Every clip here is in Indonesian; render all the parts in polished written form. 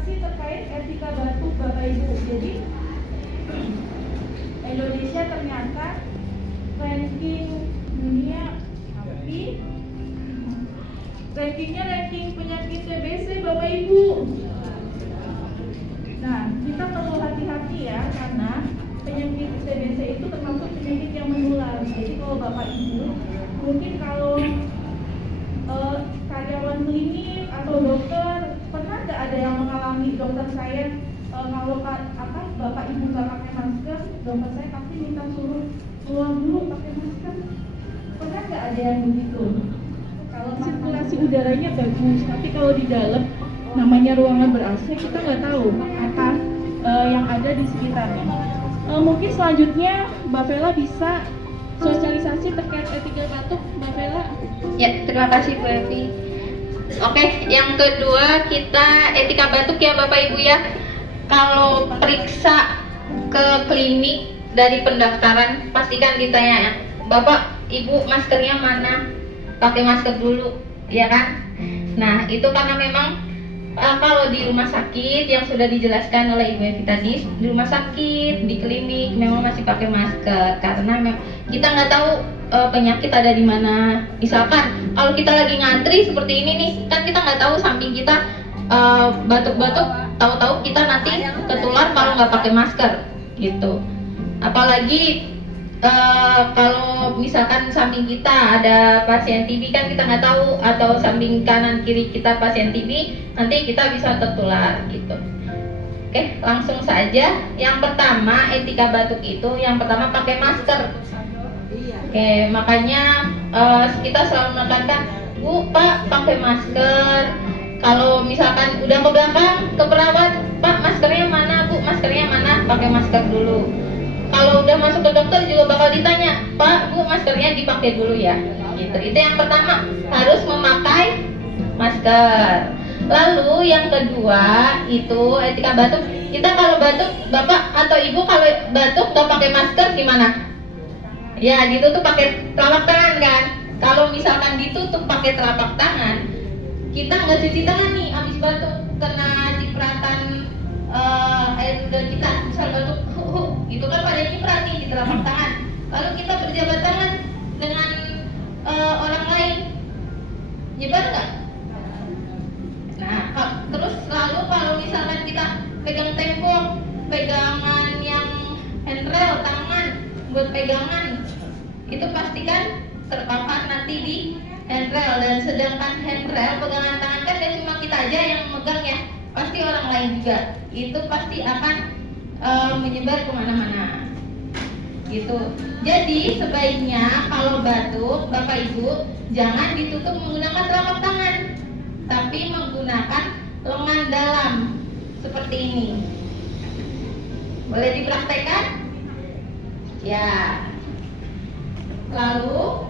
sosialisasi terkait etika batuk Bapak Ibu. Jadi Indonesia ternyata ranking dunia ranking penyakit TBC Bapak Ibu. Nah, kita perlu hati-hati ya, karena penyakit TBC itu termasuk penyakit yang menular. Jadi kalau Bapak Ibu, mungkin kalau karyawan klinik atau dokter, pernah nggak ada yang mengalami dokter saya kalau Bapak Ibu nggak pakai masker, dokter saya pasti minta suruh keluar dulu pakai masker. Pernah nggak ada yang begitu? Kalau sirkulasi udaranya bagus, tapi kalau di dalam namanya ruangan ber-AC, kita nggak tahu apa yang ada di sekitarnya. Mungkin selanjutnya Mbak Vela bisa sosialisasi terkait etika batuk, Mbak Vela. Ya, terima kasih Bu Evi. Oke, yang kedua kita etika batuk ya Bapak Ibu ya. Kalau periksa ke klinik dari pendaftaran, pastikan ditanya ya, Bapak Ibu maskernya mana? Pakai masker dulu, ya kan? Nah, itu karena memang kalau di rumah sakit yang sudah dijelaskan oleh Ibu Evi tadi, di rumah sakit, di klinik memang masih pakai masker karena kita nggak tahu penyakit ada di mana. Misalkan kalau kita lagi ngantri seperti ini nih, kan kita nggak tahu samping kita batuk-batuk, tahu-tahu kita nanti ketular kalau nggak pakai masker, gitu. Apalagi kalau misalkan samping kita ada pasien TB, kan kita nggak tahu, atau samping kanan kiri kita pasien TB, nanti kita bisa tertular gitu. Oke, langsung saja. Yang pertama etika batuk itu, yang pertama pakai masker. Oke, makanya kita selalu menekankan, Bu, Pak, pakai masker. Kalau misalkan udah ke belakang, ke perawat, Pak, maskernya mana, Bu, maskernya mana, pakai masker dulu. Kalau udah masuk ke dokter juga bakal ditanya, Pak, Bu, maskernya dipakai dulu ya. Gitu. Itu yang pertama, harus memakai masker. Lalu yang kedua itu etika batuk. Kita kalau batuk, Bapak atau Ibu kalau batuk nggak pakai masker gimana? Ya, ditutup pakai telapak tangan kan. Kalau misalkan ditutup pakai telapak tangan, kita nggak cuci tangan nih, habis batuk kena cipratan air ludah kita, misal batuk, itu kan pada nyiprat nih di telapak tangan. Lalu kita berjabat tangan dengan orang lain, nyebar nggak? Nah, terus lalu kalau misalkan kita pegang tembok, pegangan yang handrail, tangan buat pegangan, itu pastikan terpapar nanti di handrail. Dan sedangkan handrail, pegangan tangan kan gak cuma kita aja yang megang ya, pasti orang lain juga. Itu pasti akan menyebar kemana-mana gitu. Jadi sebaiknya kalau batuk, Bapak Ibu jangan ditutup menggunakan telapak tangan, tapi menggunakan lengan dalam seperti ini. Boleh dipraktekkan? Ya. Lalu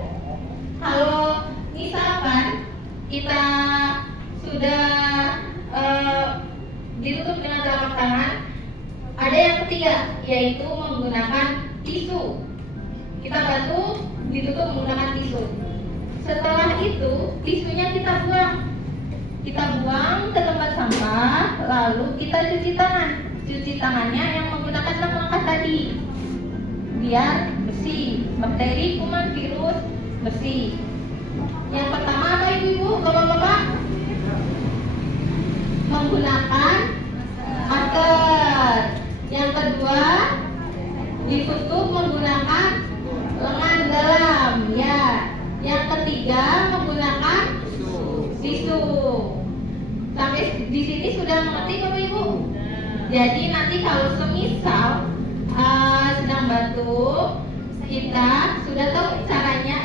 kalau misalkan kita sudah ditutup dengan telapak tangan, ada yang ketiga, yaitu menggunakan tisu. Kita batuk, ditutup menggunakan tisu. Setelah itu, tisunya kita buang. Kita buang ke tempat sampah, lalu kita cuci tangan. Cuci tangannya yang menggunakan langkah tadi, biar bersih, bakteri, kuman, virus bersih. Yang pertama apa Ibu-ibu, Bapak-bapak? Menggunakan masker. Yang kedua, ditutup menggunakan lengan dalam, ya. Yang ketiga, menggunakan tisu. Sampai di sini sudah mengerti Bapak Ibu? Jadi nanti kalau semisal sedang batuk, kita sudah tahu caranya.